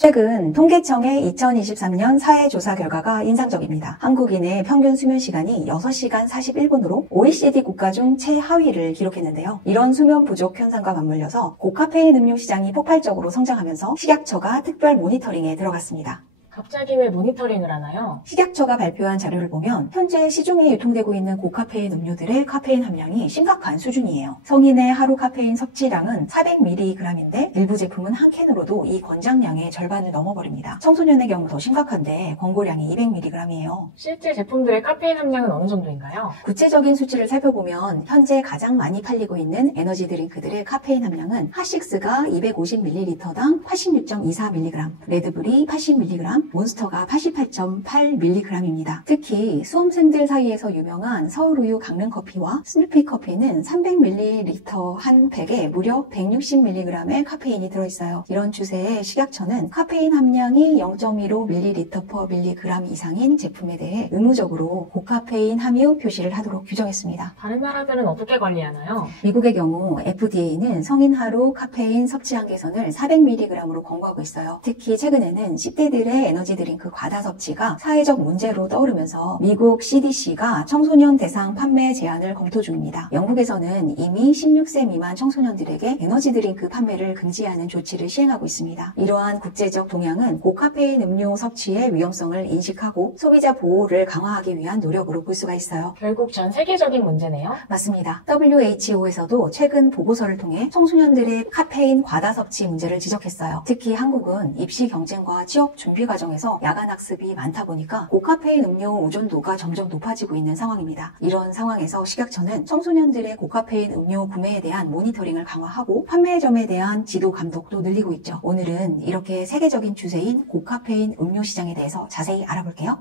최근 통계청의 2023년 사회조사 결과가 인상적입니다. 한국인의 평균 수면 시간이 6시간 41분으로 OECD 국가 중 최하위를 기록했는데요. 이런 수면 부족 현상과 맞물려서 고카페인 음료 시장이 폭발적으로 성장하면서 식약처가 특별 모니터링에 들어갔습니다. 갑자기 왜 모니터링을 하나요? 식약처가 발표한 자료를 보면 현재 시중에 유통되고 있는 고카페인 음료들의 카페인 함량이 심각한 수준이에요. 성인의 하루 카페인 섭취량은 400mg인데 일부 제품은 한 캔으로도 이 권장량의 절반을 넘어버립니다. 청소년의 경우 더 심각한데 권고량이 200mg이에요. 실제 제품들의 카페인 함량은 어느 정도인가요? 구체적인 수치를 살펴보면 현재 가장 많이 팔리고 있는 에너지 드링크들의 카페인 함량은 핫식스가 250ml당 86.24mg, 레드불이 80mg, 몬스터가 88.8mg입니다. 특히 수험생들 사이에서 유명한 서울우유 강릉커피와 스누피 커피는 300ml 한 팩에 무려 160mg의 카페인이 들어있어요. 이런 추세에 식약처는 카페인 함량이 0.15ml/mg 이상인 제품에 대해 의무적으로 고카페인 함유 표시를 하도록 규정했습니다. 다른 나라들은 어떻게 관리하나요? 미국의 경우 FDA는 성인 하루 카페인 섭취 한계선을 400mg으로 권고하고 있어요. 특히 최근에는 10대들의 에너지 드링크 과다 섭취가 사회적 문제로 떠오르면서 미국 CDC가 청소년 대상 판매 제한을 검토 중입니다. 영국에서는 이미 16세 미만 청소년들에게 에너지 드링크 판매를 금지하는 조치를 시행하고 있습니다. 이러한 국제적 동향은 고카페인 음료 섭취의 위험성을 인식하고 소비자 보호를 강화하기 위한 노력으로 볼 수가 있어요. 결국 전 세계적인 문제네요. 맞습니다. WHO에서도 최근 보고서를 통해 청소년들의 카페인 과다 섭취 문제를 지적했어요. 특히 한국은 입시 경쟁과 취업 준비 과정에서 야간 학습이 많다 보니까 고카페인 음료 의존도가 점점 높아지고 있는 상황입니다. 이런 상황에서 식약처는 청소년들의 고카페인 음료 구매에 대한 모니터링을 강화하고 판매점에 대한 지도 감독도 늘리고 있죠. 오늘은 이렇게 세계적인 추세인 고카페인 음료 시장에 대해서 자세히 알아볼게요.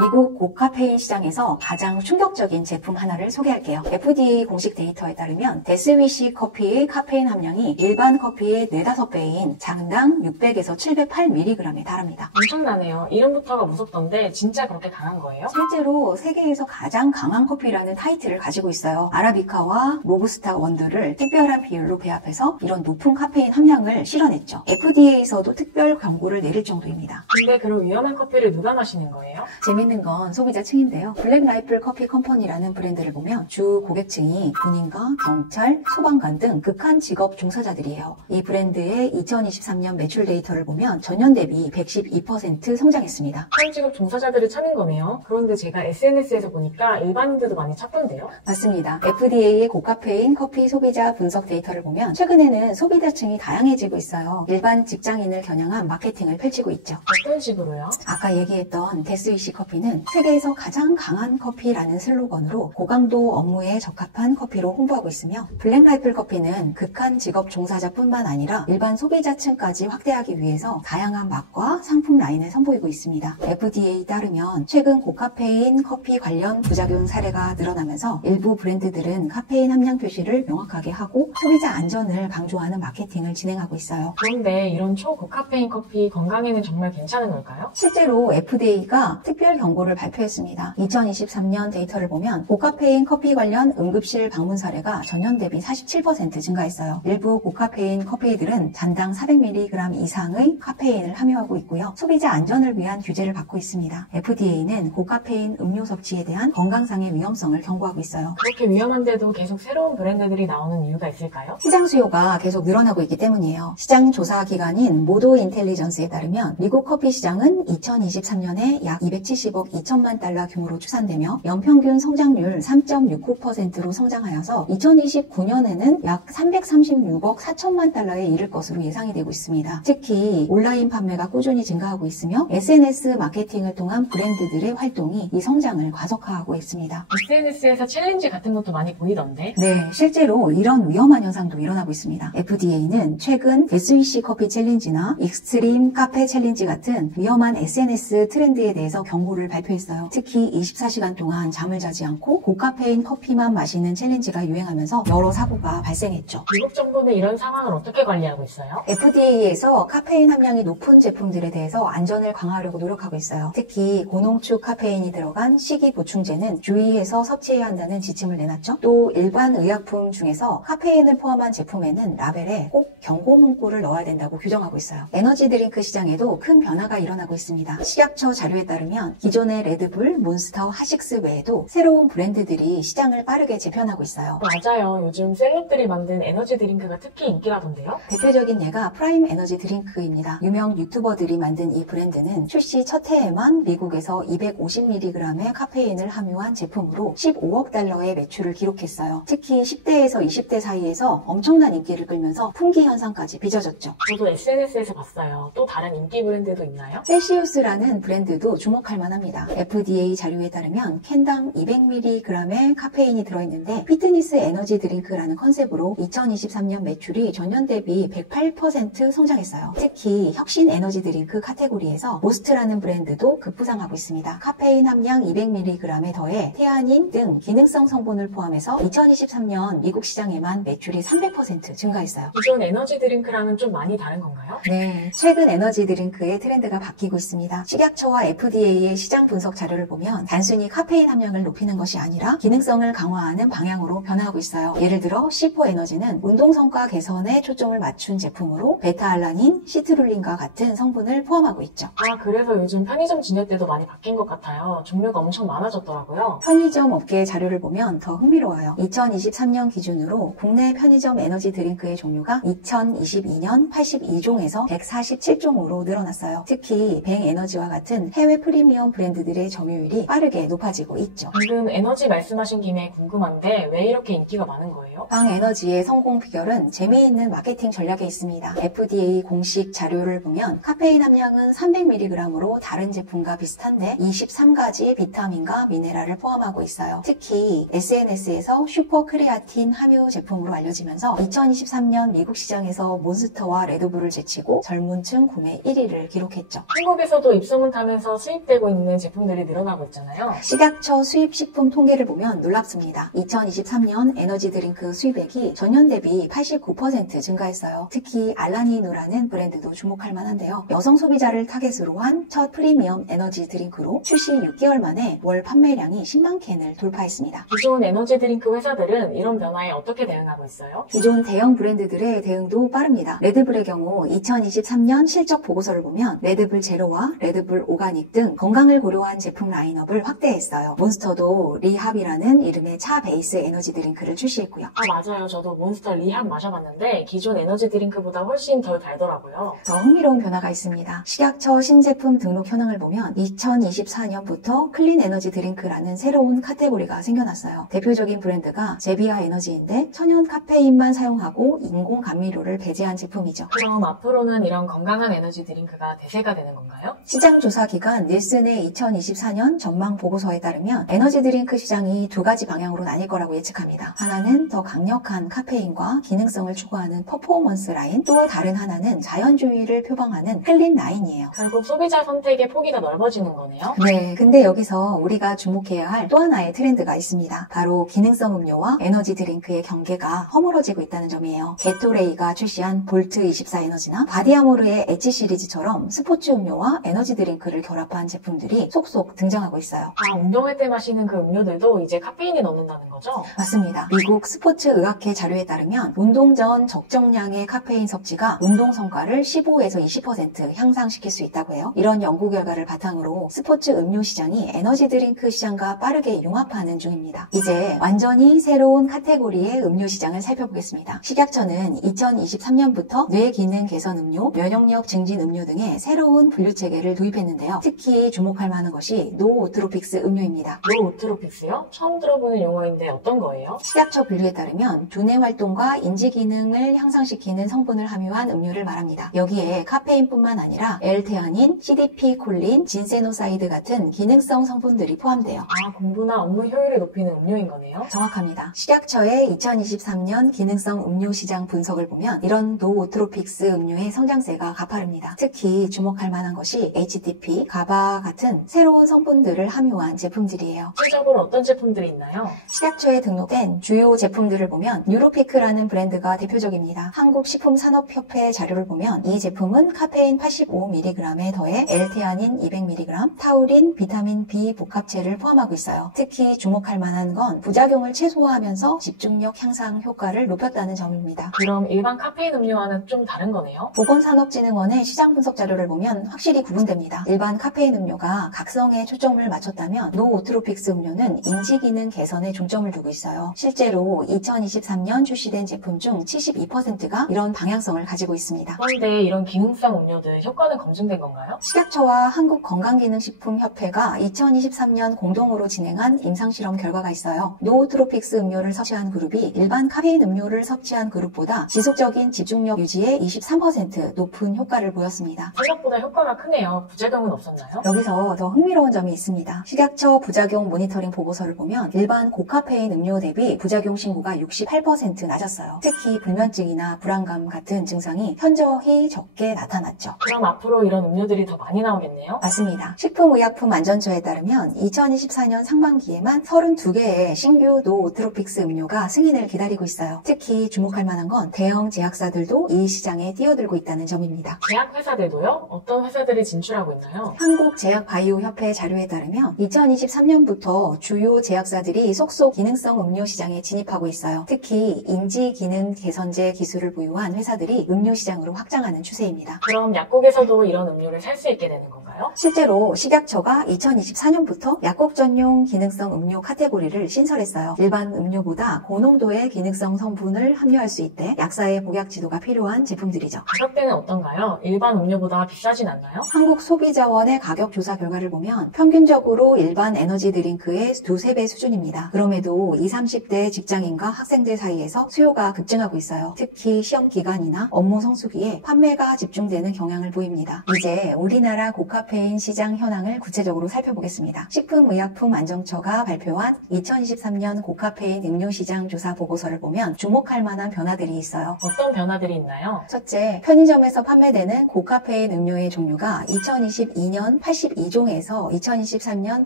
미국 고카페인 시장에서 가장 충격적인 제품 하나를 소개할게요. FDA 공식 데이터에 따르면 데스위시 커피의 카페인 함량이 일반 커피의 4-5배인 장당 600에서 708mg에 달합니다. 엄청나네요. 이름부터가 무섭던데 진짜 그렇게 강한 거예요? 실제로 세계에서 가장 강한 커피라는 타이틀을 가지고 있어요. 아라비카와 로부스타 원두를 특별한 비율로 배합해서 이런 높은 카페인 함량을 실현했죠. FDA에서도 특별 경고를 내릴 정도입니다. 근데 그런 위험한 커피를 누가 마시는 거예요? 재밌는 건 소비자층인데요. 블랙라이플 커피 컴퍼니라는 브랜드를 보면 주 고객층이 군인과 경찰, 소방관 등 극한 직업 종사자들이에요. 이 브랜드의 2023년 매출 데이터를 보면 전년 대비 112% 성장했습니다. 극한 직업 종사자들을 찾는 거네요. 그런데 제가 SNS에서 보니까 일반인들도 많이 찾던데요? 맞습니다. FDA의 고카페인 커피 소비자 분석 데이터를 보면 최근에는 소비자층이 다양해지고 있어요. 일반 직장인을 겨냥한 마케팅을 펼치고 있죠. 어떤 식으로요? 아까 얘기했던 데스위시 커피는 세계에서 가장 강한 커피라는 슬로건으로 고강도 업무에 적합한 커피로 홍보하고 있으며, 블랙라이플 커피는 극한 직업 종사자뿐만 아니라 일반 소비자층까지 확대하기 위해서 다양한 맛과 상품 라인을 선보이고 있습니다. FDA에 따르면 최근 고카페인 커피 관련 부작용 사례가 늘어나면서 일부 브랜드들은 카페인 함량 표시를 명확하게 하고 소비자 안전을 강조하는 마케팅을 진행하고 있어요. 그런데 이런 초고카페인 커피 건강에는 정말 괜찮은 걸까요? 실제로 FDA가 특별 경고를 발표했습니다. 2023년 데이터를 보면 고카페인 커피 관련 응급실 방문 사례가 전년 대비 47% 증가했어요. 일부 고카페인 커피들은 잔당 400mg 이상의 카페인을 함유하고 있고요. 소비자 안전을 위한 규제를 받고 있습니다. FDA는 고카페인 음료 섭취에 대한 건강상의 위험성을 경고하고 있어요. 그렇게 위험한데도 계속 새로운 브랜드들이 나오는 이유가 있을까요? 시장 수요가 계속 늘어나고 있기 때문이에요. 시장 조사 기관인 모도 인텔리전스에 따르면 미국 커피 시장은 2023년에 약 270억 2천만 달러 규모로 추산되며 연평균 성장률 3.69%로 성장하여서 2029년에는 약 336억 4천만 달러에 이를 것으로 예상이 되고 있습니다. 특히 온라인 판매가 꾸준히 증가하고 있으며 SNS 마케팅을 통한 브랜드들의 활동이 이 성장을 과속화하고 있습니다. SNS에서 챌린지 같은 것도 많이 보이던데? 네, 실제로 이런 위험한 현상도 일어나고 있습니다. FDA는 최근 데스위시 커피 챌린지나 익스트림 카페 챌린지 같은 위험한 SNS 트렌드에 대해서 경고를 레드불을 발표했어요. 특히 24시간 동안 잠을 자지 않고 고카페인 커피만 마시는 챌린지가 유행하면서 여러 사고가 발생했죠. 미국 정부는 이런 상황을 어떻게 관리하고 있어요? FDA에서 카페인 함량이 높은 제품들에 대해서 안전을 강화하려고 노력하고 있어요. 특히 고농축 카페인이 들어간 식이 보충제는 주의해서 섭취해야 한다는 지침을 내놨죠. 또 일반 의약품 중에서 카페인을 포함한 제품에는 라벨에 꼭 경고 문구를 넣어야 된다고 규정하고 있어요. 에너지 드링크 시장에도 큰 변화가 일어나고 있습니다. 식약처 자료에 따르면 기존의 레드불, 몬스터, 하식스 외에도 새로운 브랜드들이 시장을 빠르게 재편하고 있어요. 맞아요. 요즘 셀럽들이 만든 에너지 드링크가 특히 인기라던데요? 대표적인 예가 프라임 에너지 드링크입니다. 유명 유튜버들이 만든 이 브랜드는 출시 첫 해에만 미국에서 250mg의 카페인을 함유한 제품으로 15억 달러의 매출을 기록했어요. 특히 10대에서 20대 사이에서 엄청난 인기를 끌면서 품귀 현상까지 빚어졌죠. 저도 SNS에서 봤어요. 또 다른 인기 브랜드도 있나요? 셀시우스라는 브랜드도 주목할 만합니다. FDA 자료에 따르면 캔당 200mg의 카페인이 들어있는데 피트니스 에너지 드링크라는 컨셉으로 2023년 매출이 전년 대비 108% 성장했어요. 특히 혁신 에너지 드링크 카테고리에서 모스트라는 브랜드도 급부상하고 있습니다. 카페인 함량 200mg에 더해 테아닌 등 기능성 성분을 포함해서 2023년 미국 시장에만 매출이 300% 증가했어요. 기존 에너지 드링크랑은 좀 많이 다른 건가요? 네, 최근 에너지 드링크의 트렌드가 바뀌고 있습니다. 식약처와 FDA의 시장 분석 자료를 보면 단순히 카페인 함량을 높이는 것이 아니라 기능성을 강화하는 방향으로 변화하고 있어요. 예를 들어 C4 에너지는 운동 성과 개선에 초점을 맞춘 제품으로 베타알라닌, 시트룰린과 같은 성분을 포함하고 있죠. 그래서 요즘 편의점 진열 때도 많이 바뀐 것 같아요. 종류가 엄청 많아졌더라고요. 편의점 업계의 자료를 보면 더 흥미로워요. 2023년 기준으로 국내 편의점 에너지 드링크의 종류가 2022년 82종에서 147종으로 늘어났어요. 특히 뱅 에너지와 같은 해외 프리미엄 브랜드들의 점유율이 빠르게 높아지고 있죠. 방금 에너지 말씀하신 김에 궁금한데 왜 이렇게 인기가 많은 거예요? 방 에너지의 성공 비결은 재미있는 마케팅 전략에 있습니다. FDA 공식 자료를 보면 카페인 함량은 300mg으로 다른 제품과 비슷한데 23가지 비타민과 미네랄을 포함하고 있어요. 특히 SNS에서 슈퍼 크레아틴 함유 제품으로 알려지면서 2023년 미국 시장에서 몬스터와 레드불을 제치고 젊은 층 구매 1위를 기록했죠. 한국에서도 입소문 타면서 수입되고 있는 제품들이 늘어나고 있잖아요. 식약처 수입식품 통계를 보면 놀랍습니다. 2023년 에너지 드링크 수입액이 전년 대비 89% 증가했어요. 특히 알라니노라는 브랜드도 주목할 만한데요. 여성 소비자를 타겟으로 한 첫 프리미엄 에너지 드링크로 출시 6개월 만에 월 판매량이 10만 캔을 돌파했습니다. 기존 에너지 드링크 회사들은 이런 변화에 어떻게 대응하고 있어요? 기존 대형 브랜드들의 대응도 빠릅니다. 레드불의 경우 2023년 실적 보고서를 보면 레드불 제로와 레드불 오가닉 등 건강을 고려한 제품 라인업을 확대했어요. 몬스터도 리합이라는 이름의 차 베이스 에너지 드링크를 출시했고요. 맞아요. 저도 몬스터 리합 마셔봤는데 기존 에너지 드링크보다 훨씬 덜 달더라고요. 더 흥미로운 변화가 있습니다. 식약처 신제품 등록 현황을 보면 2024년부터 클린 에너지 드링크라는 새로운 카테고리가 생겨났어요. 대표적인 브랜드가 제비아 에너지인데 천연 카페인만 사용하고 인공 감미료를 배제한 제품이죠. 그럼 앞으로는 이런 건강한 에너지 드링크가 대세가 되는 건가요? 시장 조사 기관 닐슨의 2024년 전망 보고서에 따르면 에너지 드링크 시장이 두 가지 방향으로 나뉠 거라고 예측합니다. 하나는 더 강력한 카페인과 기능성을 추구하는 퍼포먼스 라인, 또 다른 하나는 자연주의를 표방하는 클린 라인이에요. 결국 소비자 선택의 포기가 넓어지는 거네요. 네, 근데 여기서 우리가 주목해야 할 또 하나의 트렌드가 있습니다. 바로 기능성 음료와 에너지 드링크의 경계가 허물어지고 있다는 점이에요. 게토레이가 출시한 볼트 24 에너지나 바디아모르의 엣지 시리즈처럼 스포츠 음료와 에너지 드링크를 결합한 제품들이 속속 등장하고 있어요. 운동할 때 마시는 그 음료들도 이제 카페인을 넣는다는 거죠? 맞습니다. 미국 스포츠 의학회 자료에 따르면 운동 전 적정량의 카페인 섭취가 운동 성과를 15에서 20% 향상시킬 수 있다고 해요. 이런 연구 결과를 바탕으로 스포츠 음료 시장이 에너지 드링크 시장과 빠르게 융합하는 중입니다. 이제 완전히 새로운 카테고리의 음료 시장을 살펴보겠습니다. 식약처는 2023년부터 뇌 기능 개선 음료, 면역력 증진 음료 등의 새로운 분류 체계를 도입했는데요. 특히 주목할 만한 것이 노오트로픽스 음료입니다. 노오트로픽스요? 처음 들어보는 용어인데 어떤 거예요? 식약처 분류에 따르면 두뇌 활동과 인지 기능을 향상시키는 성분을 함유한 음료를 말합니다. 여기에 카페인뿐만 아니라 L테아닌, CDP 콜린, 진세노사이드 같은 기능성 성분들이 포함돼요. 공부나 업무 효율을 높이는 음료인 거네요? 정확합니다. 식약처의 2023년 기능성 음료 시장 분석을 보면 이런 노오트로픽스 음료의 성장세가 가파릅니다. 특히 주목할 만한 것이 HTP, 가바 같은 식약처는 새로운 성분들을 함유한 제품들이에요. 구체적으로 어떤 제품들이 있나요? 식약처에 등록된 주요 제품들을 보면 뉴로피크라는 브랜드가 대표적입니다. 한국식품산업협회 자료를 보면 이 제품은 카페인 85mg에 더해 L테아닌 200mg, 타우린, 비타민 B 복합체를 포함하고 있어요. 특히 주목할 만한 건 부작용을 최소화하면서 집중력 향상 효과를 높였다는 점입니다. 그럼 일반 카페인 음료와는 좀 다른 거네요? 보건산업진흥원의 시장 분석 자료를 보면 확실히 구분됩니다. 일반 카페인 음료가 각성에 초점을 맞췄다면 노오트로픽스 음료는 인지기능 개선에 중점을 두고 있어요. 실제로 2023년 출시된 제품 중 72%가 이런 방향성을 가지고 있습니다. 그런데 이런 기능성 음료들 효과는 검증된 건가요? 식약처와 한국건강기능식품협회가 2023년 공동으로 진행한 임상실험 결과가 있어요. 노오트로픽스 음료를 섭취한 그룹이 일반 카페인 음료를 섭취한 그룹보다 지속적인 집중력 유지에 23% 높은 효과를 보였습니다. 생각보다 효과가 크네요. 부작용은 없었나요? 여기서 더 흥미로운 점이 있습니다. 식약처 부작용 모니터링 보고서를 보면 일반 고카페인 음료 대비 부작용 신고가 68% 낮았어요. 특히 불면증이나 불안감 같은 증상이 현저히 적게 나타났죠. 그럼 앞으로 이런 음료들이 더 많이 나오겠네요? 맞습니다. 식품의약품안전처에 따르면 2024년 상반기에만 32개의 신규 노오트로픽스 음료가 승인을 기다리고 있어요. 특히 주목할 만한 건 대형 제약사들도 이 시장에 뛰어들고 있다는 점입니다. 제약회사들도요? 어떤 회사들이 진출하고 있나요? 한국제약바이오협회 자료에 따르면 2023년부터 주요 제약사들이 속속 기능성 음료 시장에 진입하고 있어요. 특히 인지기능 개선제 기술을 보유한 회사들이 음료 시장으로 확장하는 추세입니다. 그럼 약국에서도 이런 음료를 살 수 있게 되는 건가요? 실제로 식약처가 2024년부터 약국 전용 기능성 음료 카테고리를 신설했어요. 일반 음료보다 고농도의 기능성 성분을 함유할 수 있대 약사의 복약 지도가 필요한 제품들이죠. 가격대는 어떤가요? 일반 음료보다 비싸진 않나요? 한국소비자원의 가격 조사 결과를 보면 평균적으로 일반 에너지 드링크의 2~3배 수준입니다. 그럼에도 20, 30대 직장인과 학생들 사이에서 수요가 급증하고 있어요. 특히 시험 기간이나 업무 성수기에 판매가 집중되는 경향을 보입니다. 이제 우리나라 고카페인 시장 현황을 구체적으로 살펴보겠습니다. 식품의약품안정처가 발표한 2023년 고카페인 음료 시장 조사 보고서를 보면 주목할 만한 변화들이 있어요. 어떤 변화들이 있나요? 첫째, 편의점에서 판매되는 고카페인 음료의 종류가 2022년 82종에서 2023년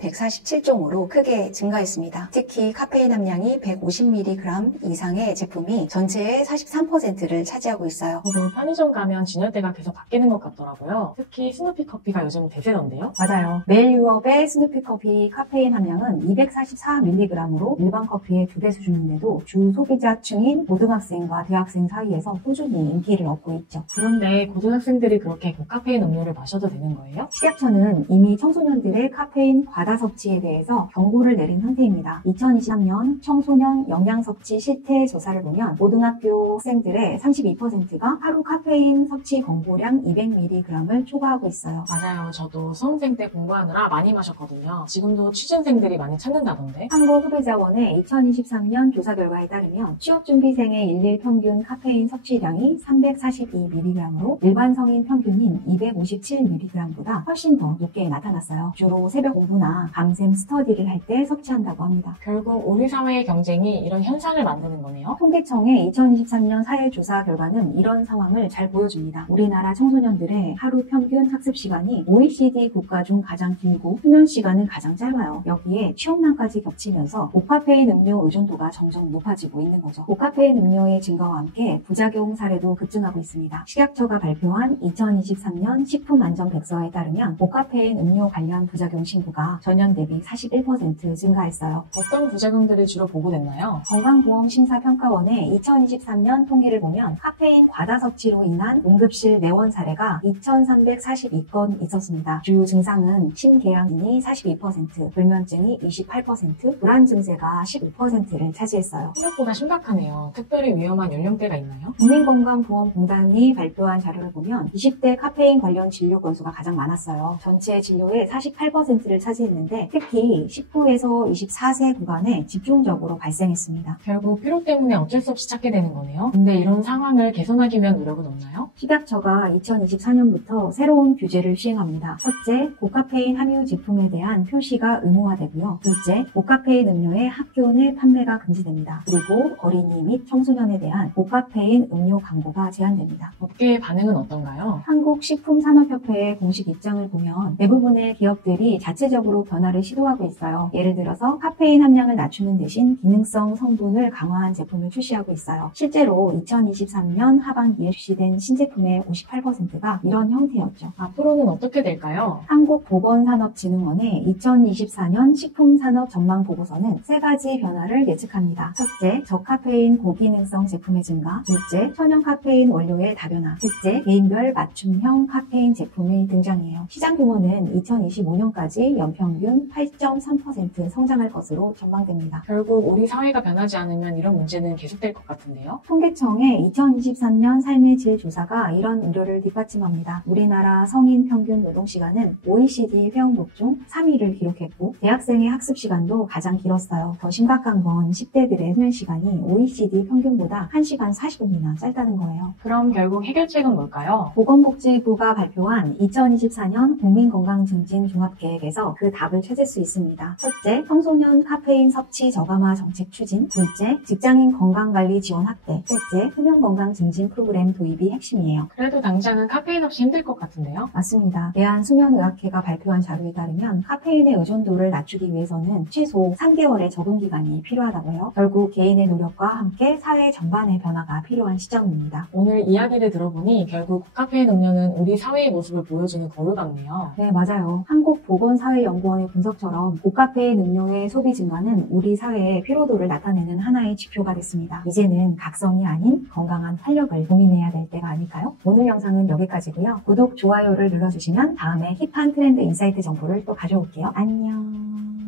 147종으로 크게 증가했습니다. 특히 카페인 함량이 150mg 이상의 제품이 전체의 43%를 차지하고 있어요. 저도 편의점 가면 진열대가 계속 바뀌는 것 같더라고요. 특히 스누피 커피가 요즘 대세던데요? 맞아요. 매일 유업의 스누피 커피 카페인 함량은 244mg으로 일반 커피의 2배 수준인데도 주 소비자층인 고등학생과 대학생 사이에서 꾸준히 인기를 얻고 있죠. 그런데 고등학생들이 그렇게 고카페인 음료를 마셔도 되는 거예요? 식약처는 이미 청소년들의 카페인 과다 섭취에 대해서 경고를 내린 상태입니다. 2023년 청소년 영양 섭취 실태 조사를 보면 고등학교 학생들의 32%가 하루 카페인 섭취 권고량 200mg을 초과하고 있어요. 맞아요. 저도 수험생 때 공부하느라 많이 마셨거든요. 지금도 취준생들이 많이 찾는다던데. 한국소비자원의 2023년 조사 결과에 따르면 취업준비생의 일일 평균 카페인 섭취량이 342mg으로 일반 성인 평균인 257mg보다 훨씬 더 높게 나타났어요. 주로 새벽 공부나 밤샘 스터디를 할 때 섭취한다고 합니다. 결국 우리 사회의 경쟁이 이런 현상을 만드는 거네요. 통계청의 2023년 사회조사 결과는 이런 상황을 잘 보여줍니다. 우리나라 청소년들의 하루 평균 학습 시간이 OECD 국가 중 가장 길고 수면 시간은 가장 짧아요. 여기에 취업난까지 겹치면서 고카페인 음료 의존도가 점점 높아지고 있는 거죠. 고카페인 음료의 증가와 함께 부작용 사례도 급증하고 있습니다. 식약처가 발표한 2023년 식품안전백서에 따르면 고카페인 음료 관련 부작용 신고가 전년 대비 41% 증가했어요. 어떤 부작용들이 주로 보고됐나요? 건강보험심사평가원의 2023년 통계를 보면 카페인 과다 섭취로 인한 응급실 내원 사례가 2,342건 있었습니다. 주요 증상은 심궤양이 42%, 불면증이 28%, 불안 증세가 15%를 차지했어요. 생각보다 심각하네요. 특별히 위험한 연령대가 있나요? 국민건강보험공단이 발표한 자료를 보면 20대 카페인 관련 진료 건수가 가장 많았어요. 전체 진료의 48%를 차지했는데 특히 19에서 24세 구간에 집중적으로 발생했습니다. 결국 피로 때문에 어쩔 수 없이 찾게 되는 거네요. 근데 이런 상황을 개선하기 위한 노력은 없나요? 식약처가 2024년부터 새로운 규제를 시행합니다. 첫째, 고카페인 함유 제품에 대한 표시가 의무화되고요. 둘째, 고카페인 음료의 학교 내 판매가 금지됩니다. 그리고 어린이 및 청소년에 대한 고카페인 음료 광고가 제한됩니다. 업계의 반응은 어떤가요? 한국식품산업협회의 공식 입장을 보면 대부분의 기업들이 자체적으로 변화를 시도하고 있어요. 예를 들어서 카페인 함량을 낮추는 대신 기능성 성분을 강화한 제품을 출시하고 있어요. 실제로 2023년 하반기에 출시된 신제품의 58%가 이런 형태였죠. 앞으로는 어떻게 될까요? 한국보건산업진흥원의 2024년 식품산업 전망 보고서는 세 가지 변화를 예측합니다. 첫째, 저카페인 고기능성 제품의 증가. 둘째, 천연 카페인 원료의 다변화. 셋째, 개인별 맞춤형 카페인 제품의 등장이에요. 시장 규모는 2025년까지 연평균 8.3% 성장할 것으로 전망됩니다. 결국 우리 사회가 변하지 않으면 이런 문제는 계속될 것 같은데요? 통계청의 2023년 삶의 질 조사가 이런 우려를 뒷받침합니다. 우리나라 성인 평균 노동시간은 OECD 회원국 중 3위를 기록했고 대학생의 학습 시간도 가장 길었어요. 더 심각한 건 10대들의 수면 시간이 OECD 평균보다 1시간 40분이나 짧다는 거예요. 그럼 결국 해결책은 뭘까요? 보건복지부가 발표한 2024년 국민건강증진 종합계획에서 그 답을 찾을 수 있습니다. 첫째, 청소년 카페인 섭취 저감화 정책 추진. 둘째, 직장인 건강관리 지원 확대. 셋째, 수면건강 증진 프로그램 도입이 핵심이에요. 그래도 당장은 카페인 없이 힘들 것 같은데요? 맞습니다. 대한수면의학회가 발표한 자료에 따르면 카페인의 의존도를 낮추기 위해서는 최소 3개월의 적응 기간이 필요하다고요. 결국 개인의 노력과 함께 사회 전반의 변화가 필요한 시점입니다. 오늘 이야기를 들어보니 결국 고카페인 음료는 우리 사회의 모습을 보여주는 거울 같네요. 네, 맞아요. 한국보건사회연구원의 분석처럼 고카페인 음료의 소비 증가는 우리 사회의 피로도를 나타내는 하나의 지표가 됐습니다. 이제는 각성이 아닌 건강한 활력을 고민해야 될 때가 아닐까요? 오늘 영상은 여기까지고요. 구독, 좋아요를 눌러주시면 다음에 힙한 트렌드 인사이트 정보를 또 가져올게요. 안녕.